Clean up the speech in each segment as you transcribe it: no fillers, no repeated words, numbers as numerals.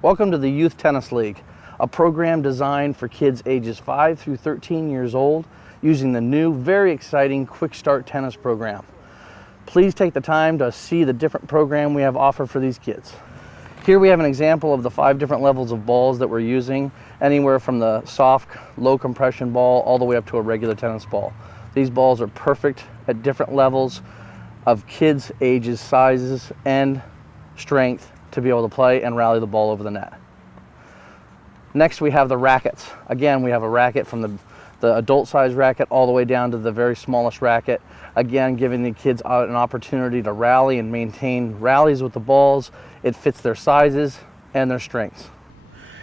Welcome to the Youth Tennis League, a program designed for kids ages 5 through 13 years old using the new, very exciting Quick Start Tennis program. Please take the time to see the different program we have offered for these kids. Here we have an example of the 5 different levels of balls that we're using, anywhere from the soft, low compression ball all the way up to a regular tennis ball. These balls are perfect at different levels of kids' ages, sizes, and strength to be able to play and rally the ball over the net. Next we have the rackets. Again, we have a racket from the adult size racket all the way down to the very smallest racket. Again, giving the kids an opportunity to rally and maintain rallies with the balls. It fits their sizes and their strengths.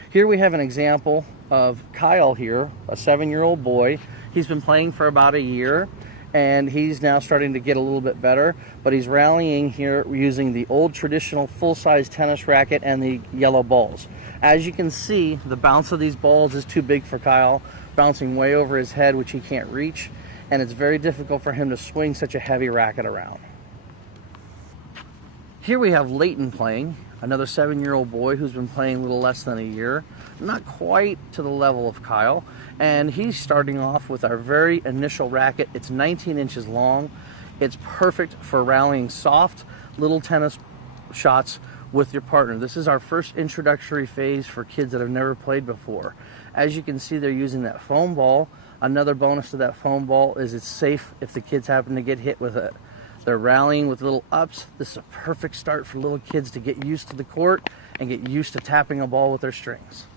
Here we have an example of Kyle here, a 7-year-old boy. He's been playing for about a year and he's now starting to get a little bit better, but he's rallying here using the old traditional full-size tennis racket and the yellow balls. As you can see, the bounce of these balls is too big for Kyle, bouncing way over his head, which he can't reach, and it's very difficult for him to swing such a heavy racket around. Here we have Leighton playing, another 7-year-old boy who's been playing a little less than a year, not quite to the level of Kyle, and he's starting off with our very initial racket. It's 19 inches long. It's perfect for rallying soft little tennis shots with your partner. This is our first introductory phase for kids that have never played before. As you can see, they're using that foam ball. Another bonus to that foam ball is it's safe if the kids happen to get hit with it. They're rallying with little ups. This is a perfect start for little kids to get used to the court and get used to tapping a ball with their strings.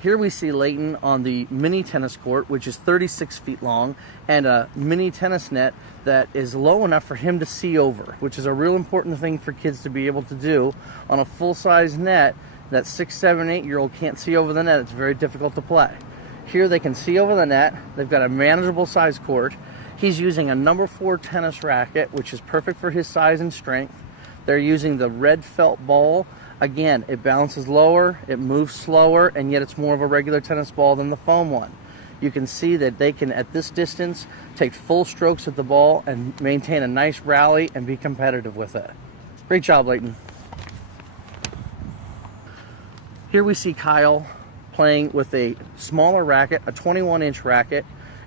Here we see Leighton on the mini tennis court, which is 36 feet long, and a mini tennis net that is low enough for him to see over, which is a real important thing for kids to be able to do. On a full-size net, that 6, 7, 8-year-old can't see over the net. It's very difficult to play. Here they can see over the net. They've got a manageable size court. He's using a number 4 tennis racket, which is perfect for his size and strength. They're using the red felt ball. Again, it bounces lower, it moves slower, and yet it's more of a regular tennis ball than the foam one. You can see that they can, at this distance, take full strokes at the ball and maintain a nice rally and be competitive with it. Great job, Leighton. Here we see Kyle playing with a smaller racket, a 21-inch racket,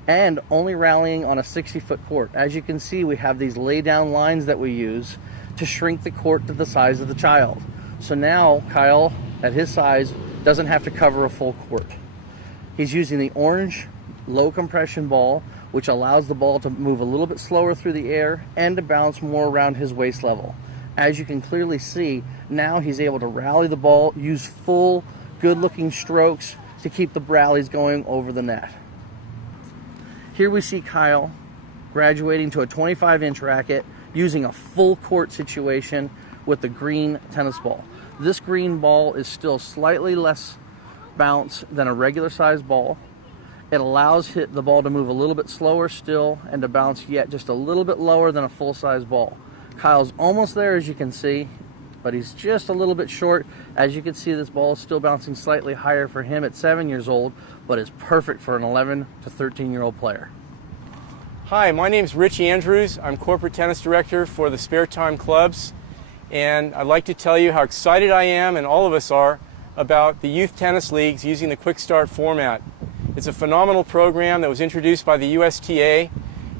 and only rallying on a 60-foot court. As you can see, we have these lay-down lines that we use to shrink the court to the size of the child. So now Kyle, at his size, doesn't have to cover a full court. He's using the orange low compression ball, which allows the ball to move a little bit slower through the air and to bounce more around his waist level. As you can clearly see, now he's able to rally the ball, use full, good-looking strokes to keep the rallies going over the net. Here we see Kyle graduating to a 25-inch racket using a full court situation with the green tennis ball. This green ball is still slightly less bounce than a regular size ball. It allows the ball to move a little bit slower still and to bounce yet just a little bit lower than a full-size ball. Kyle's almost there, as you can see, but he's just a little bit short. As you can see, this ball is still bouncing slightly higher for him at 7 years old, but is perfect for an 11 to 13-year-old player. Hi, my name is Richie Andrews. I'm Corporate Tennis Director for the Spare Time Clubs, and I'd like to tell you how excited I am, and all of us are, about the Youth Tennis Leagues using the Quick Start format. It's a phenomenal program that was introduced by the USTA.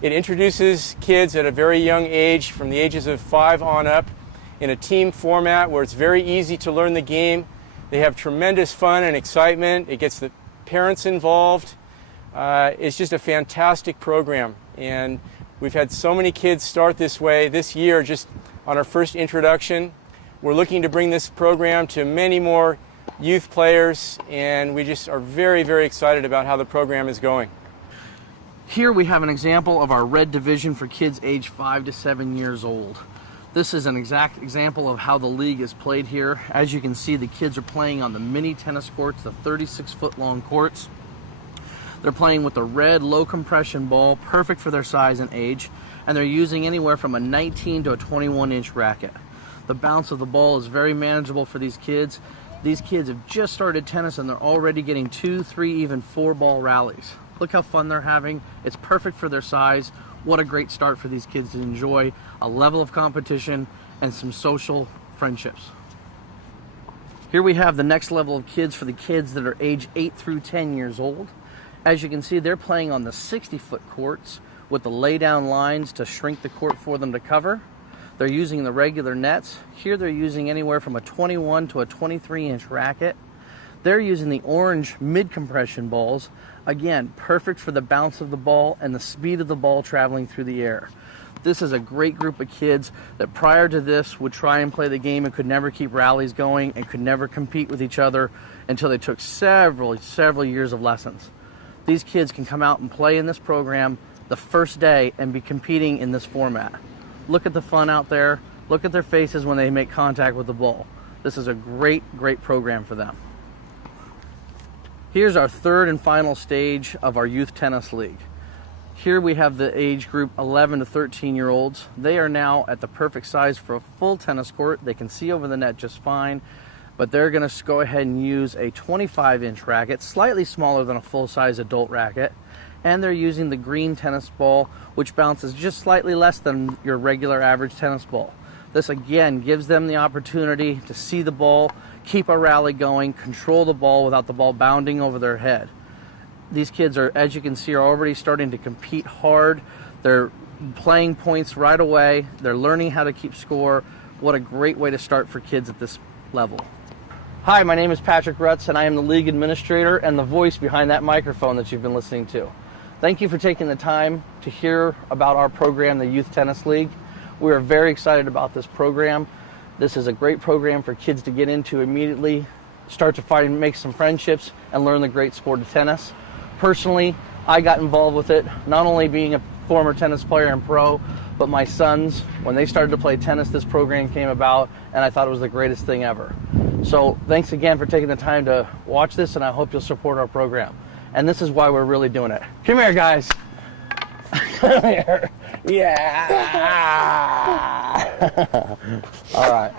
It introduces kids at a very young age, from the ages of 5 on up, in a team format where it's very easy to learn the game. They have tremendous fun and excitement. It gets the parents involved. It's just a fantastic program, and we've had so many kids start this way this year. Just on our first introduction, we're looking to bring this program to many more youth players, and we just are very, very excited about how the program is going. Here we have an example of our red division for kids age 5 to 7 years old. This is an exact example of how the league is played here. As you can see, the kids are playing on the mini tennis courts, the 36-foot long courts. They're playing with the red low compression ball, perfect for their size and age, and they're using anywhere from a 19 to a 21-inch racket. The bounce of the ball is very manageable for these kids. These kids have just started tennis and they're already getting 2, 3, even 4 ball rallies. Look how fun they're having. It's perfect for their size. What a great start for these kids to enjoy a level of competition and some social friendships. Here we have the next level of kids for the kids that are age 8 through 10 years old. As you can see, they're playing on the 60-foot courts with the lay-down lines to shrink the court for them to cover. They're using the regular nets. Here they're using anywhere from a 21 to a 23-inch racket. They're using the orange mid-compression balls. Again, perfect for the bounce of the ball and the speed of the ball traveling through the air. This is a great group of kids that prior to this would try and play the game and could never keep rallies going and could never compete with each other until they took several years of lessons. These kids can come out and play in this program the first day and be competing in this format. Look at the fun out there. Look at their faces when they make contact with the ball. This is a great program for them. Here's our third and final stage of our youth tennis league. Here we have the age group 11 to 13 year olds. They are now at the perfect size for a full tennis court. They can see over the net just fine, but they're going to go ahead and use a 25-inch racket, slightly smaller than a full-size adult racket, and they're using the green tennis ball, which bounces just slightly less than your regular average tennis ball. This again gives them the opportunity to see the ball, keep a rally going, control the ball without the ball bounding over their head. These kids are, as you can see, are already starting to compete hard. They're playing points right away. They're learning how to keep score. What a great way to start for kids at this level. Hi, my name is Patrick Rutz, and I am the league administrator and the voice behind that microphone that you've been listening to. Thank you for taking the time to hear about our program, the Youth Tennis League. We are very excited about this program. This is a great program for kids to get into immediately, start to make some friendships, and learn the great sport of tennis. Personally, I got involved with it, not only being a former tennis player and pro, but my sons, when they started to play tennis, this program came about, and I thought it was the greatest thing ever. So thanks again for taking the time to watch this, and I hope you'll support our program. And this is why we're really doing it. Come here, guys. Come here. Yeah. All right.